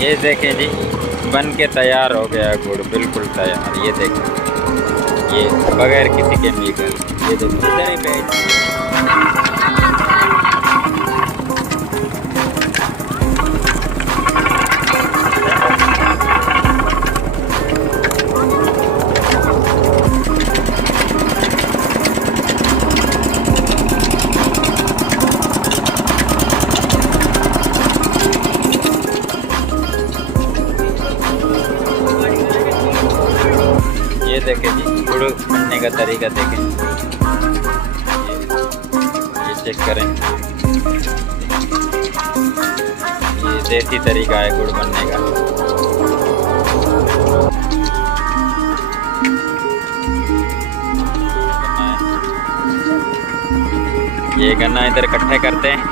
ये देखें जी, बन के तैयार हो गया गुड़, बिल्कुल तैयार। ये देखें, ये बगैर किसी केमिकल। ये देखें इधर ही बेच। ये देखें जी, गुड़ बनने का तरीका देखें। ये चेक करें, ये देसी तरीका है गुड़ बनने का। ये गन्ना इधर इकट्ठे करते हैं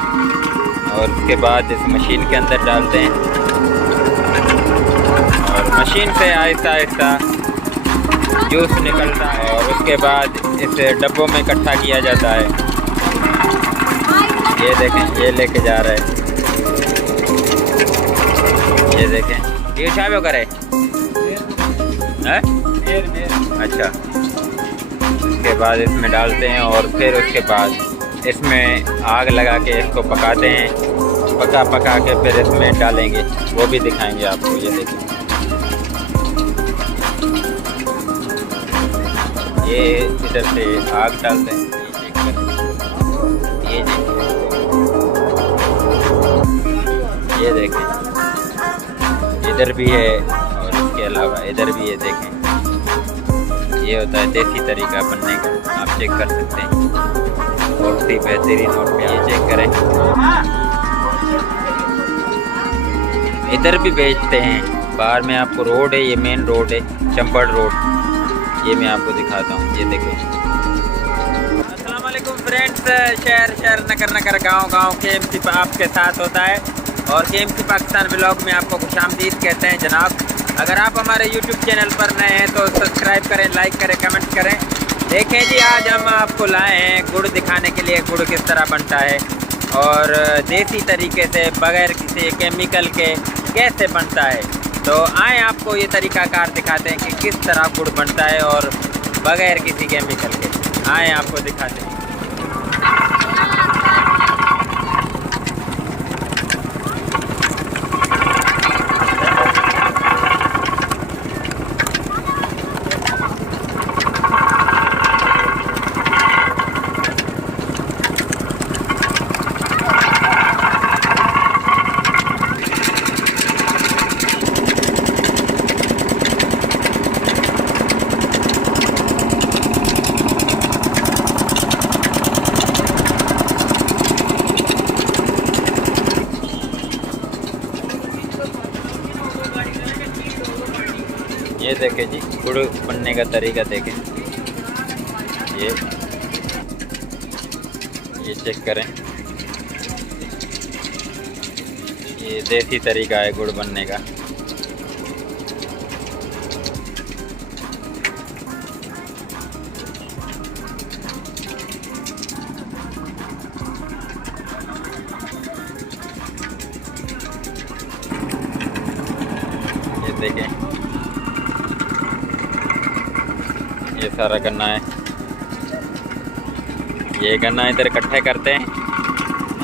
और उसके बाद इस मशीन के अंदर डालते हैं और मशीन से आहिस्ता आहिस्ता जूस निकलता है और उसके बाद इसे डब्बों में इकट्ठा किया जाता है। ये देखें, ये लेके जा रहे हैं। ये देखें, ये क्या करे है? अच्छा, उसके बाद इसमें डालते हैं और फिर उसके बाद इसमें आग लगा के इसको पकाते हैं। पका पका के फिर इसमें डालेंगे, वो भी दिखाएंगे आपको। ये देखें, ये इधर से आग डालते हैं। ये चेक करें, ये देखें, इधर भी है और इसके अलावा इधर भी है। देखें, ये होता है देसी तरीका बनने का, आप चेक कर सकते हैं। बहुत ही बेहतरीन। और ये चेक करें, इधर भी बेचते हैं। बाहर में आपको रोड है, ये मेन रोड है, चंबड़ रोड। ये मैं आपको दिखाता हूँ। ये देखो। अस्सलाम वालेकुम फ्रेंड्स, शहर नगर नगर गांव गांव KMC आपके साथ होता है और KMC पाकिस्तान ब्लॉग में आपको खुशामदीद कहते हैं जनाब। अगर आप हमारे YouTube चैनल पर नए हैं तो सब्सक्राइब करें, लाइक करें, कमेंट करें। देखें जी, आज हम आपको लाए हैं गुड़ दिखाने के लिए, गुड़ किस तरह बनता है और देसी तरीके से बगैर किसी केमिकल के कैसे बनता है। तो आए आपको ये तरीकाकार दिखाते हैं कि किस तरह गुड़ बनता है और बगैर किसी केमिकल के। आए आपको दिखाते हैं। ये देखें जी, गुड़ बनने का तरीका देखें। ये चेक करें, ये देसी तरीका है गुड़ बनने का। ये देखें, ये सारा गन्ना है। ये गन्ना इधर इकट्ठे करते हैं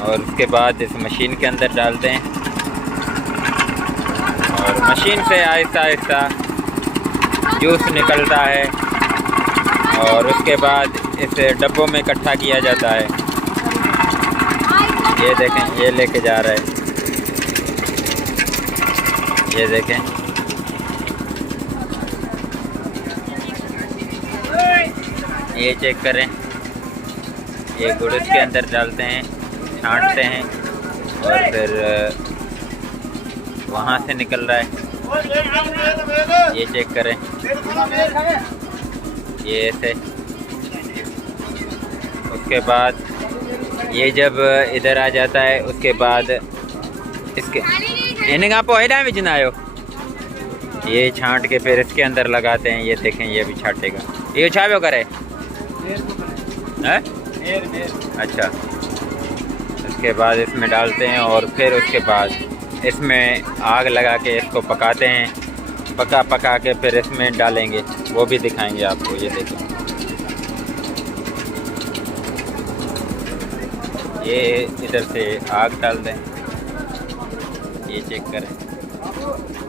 और उसके बाद इस मशीन के अंदर डालते हैं और मशीन से आहिस्ता आहिस्ता जूस निकलता है और उसके बाद इसे डब्बों में इकट्ठा किया जाता है। ये देखें, ये लेके जा रहे हैं। ये देखें, ये चेक करें, ये गुड़ इसके अंदर डालते हैं, छांटते हैं और फिर वहाँ से निकल रहा है। ये चेक करें, ये ऐसे। उसके बाद ये जब इधर आ जाता है उसके बाद इसके इन्हें आप ओहला में जनायो, ये छांट के फिर इसके अंदर लगाते हैं। ये देखें, ये भी छाटेगा। ये छावे करे है? अच्छा, उसके बाद इसमें डालते हैं और फिर उसके बाद इसमें आग लगा के इसको पकाते हैं, पका के फिर इसमें डालेंगे, वो भी दिखाएंगे आपको। ये देखो, ये इधर से आग डाल दें, ये चेक करें,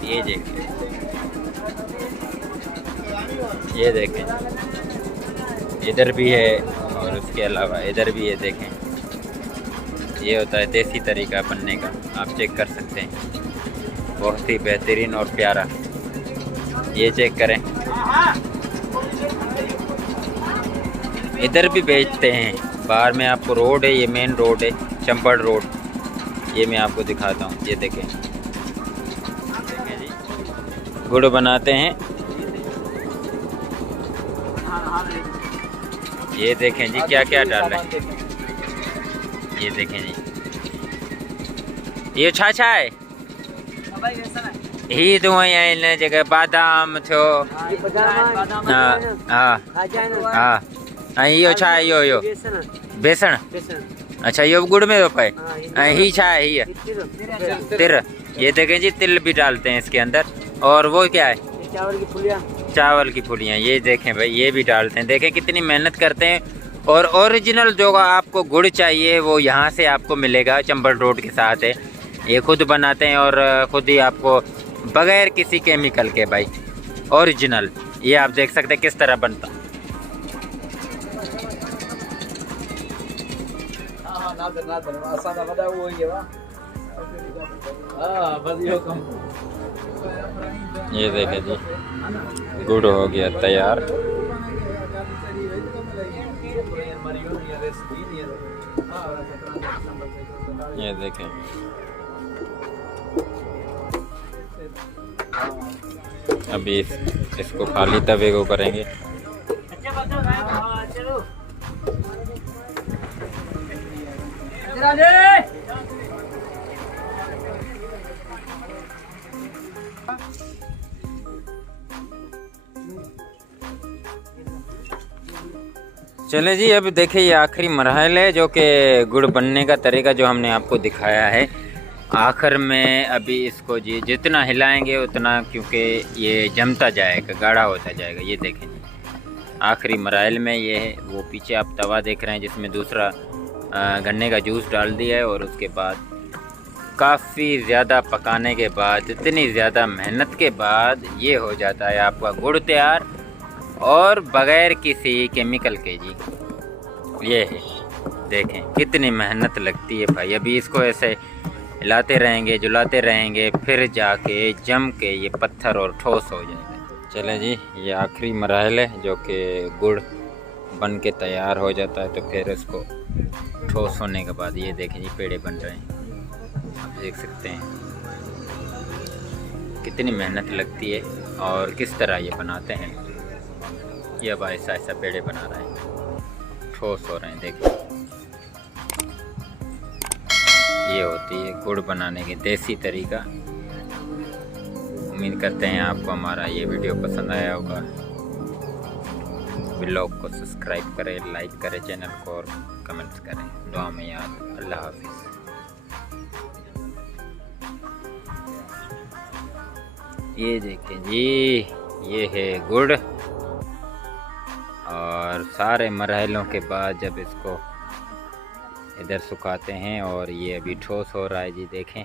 ये देखें, ये देखें, इधर भी है और उसके अलावा इधर भी है, देखें। ये होता है देसी तरीका बनने का, आप चेक कर सकते हैं, बहुत ही बेहतरीन और प्यारा। ये चेक करें, इधर भी बेचते हैं, बाहर में आपको रोड है, ये मेन रोड है, चंपड़ रोड। ये मैं आपको दिखाता हूँ, ये देखें, देखें जी, गुड़ बनाते हैं। ये देखें जी, क्या क्या डाल रहे हैं, ये देखें जी, ये छाछा है ही तो इन जगह बादाम थो। हाँ हाँ, यो छा है, यो बेसन। अच्छा, यो गुड़ में पाए ही छा है, ही तिर। ये देखें जी, तिल भी डालते हैं इसके अंदर। और वो क्या है, चावल की फुलियाँ। ये देखें भाई, ये भी डालते हैं। देखें कितनी मेहनत करते हैं। और ओरिजिनल जो आपको गुड़ चाहिए वो यहाँ से आपको मिलेगा, चंबल रोड के साथ है। ये खुद बनाते हैं और खुद ही आपको बगैर किसी केमिकल के भाई, ओरिजिनल। ये आप देख सकते हैं किस तरह बनता। ये देखें जी, गुड़ हो गया तैयार। ये देखें, अभी इसको खाली तवे को करेंगे। चले जी, अब देखिए ये आखिरी मरहल है जो कि गुड़ बनने का तरीका जो हमने आपको दिखाया है। आखिर में अभी इसको जी जितना हिलाएंगे उतना, क्योंकि ये जमता जाएगा, गाढ़ा होता जाएगा। ये देखें जी, आखिरी मरहल में ये है। वो पीछे आप तवा देख रहे हैं जिसमें दूसरा गन्ने का जूस डाल दिया है। और उसके बाद काफ़ी ज़्यादा पकाने के बाद, इतनी ज़्यादा मेहनत के बाद ये हो जाता है आपका गुड़ तैयार, और बग़ैर किसी केमिकल के जी। ये है, देखें कितनी मेहनत लगती है भाई। अभी इसको ऐसे हिलाते रहेंगे, जुलाते रहेंगे, फिर जाके जम के ये पत्थर और ठोस हो जाएगा। चलें जी, ये आखिरी मरहल है जो कि गुड़ बन के तैयार हो जाता है। तो फिर इसको ठोस होने के बाद ये देखें जी, पेड़े बन रहे हैं, आप देख सकते हैं कितनी मेहनत लगती है और किस तरह ये बनाते हैं। ये अब ऐसा ऐसा पेड़े बना रहे हैं, ठोस हो रहे हैं, देखिए। ये होती है गुड़ बनाने की देसी तरीका। उम्मीद करते हैं आपको हमारा ये वीडियो पसंद आया होगा। ब्लॉग को सब्सक्राइब करें, लाइक करें चैनल को, और कमेंट्स करें। दुआ में याद। अल्लाह हाफिज़। ये देखें जी, ये है गुड़। और सारे मरहलों के बाद जब इसको इधर सुखाते हैं, और ये अभी ठोस हो रहा है जी, देखें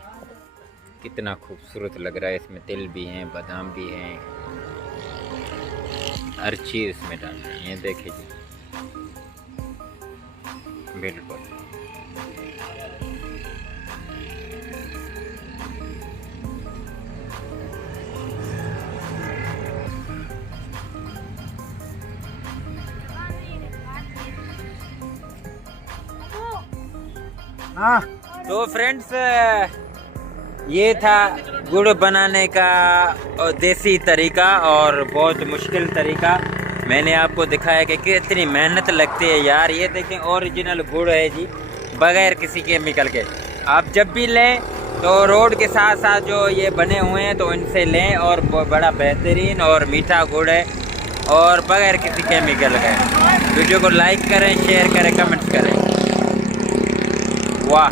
कितना खूबसूरत लग रहा है। इसमें तिल भी हैं, बादाम भी हैं, हर चीज़ इसमें डाल रहे हैं। ये देखें जी, बिल्कुल हाँ। तो फ्रेंड्स, ये था गुड़ बनाने का देसी तरीका, और बहुत मुश्किल तरीका मैंने आपको दिखाया कि कितनी मेहनत लगती है यार। ये देखें, ओरिजिनल गुड़ है जी, बगैर किसी केमिकल के। आप जब भी लें तो रोड के साथ साथ जो ये बने हुए हैं तो इनसे लें, और बड़ा बेहतरीन और मीठा गुड़ है, और बगैर किसी केमिकल के। वीडियो को लाइक करें, शेयर करें, कमेंट्स करें। वाह।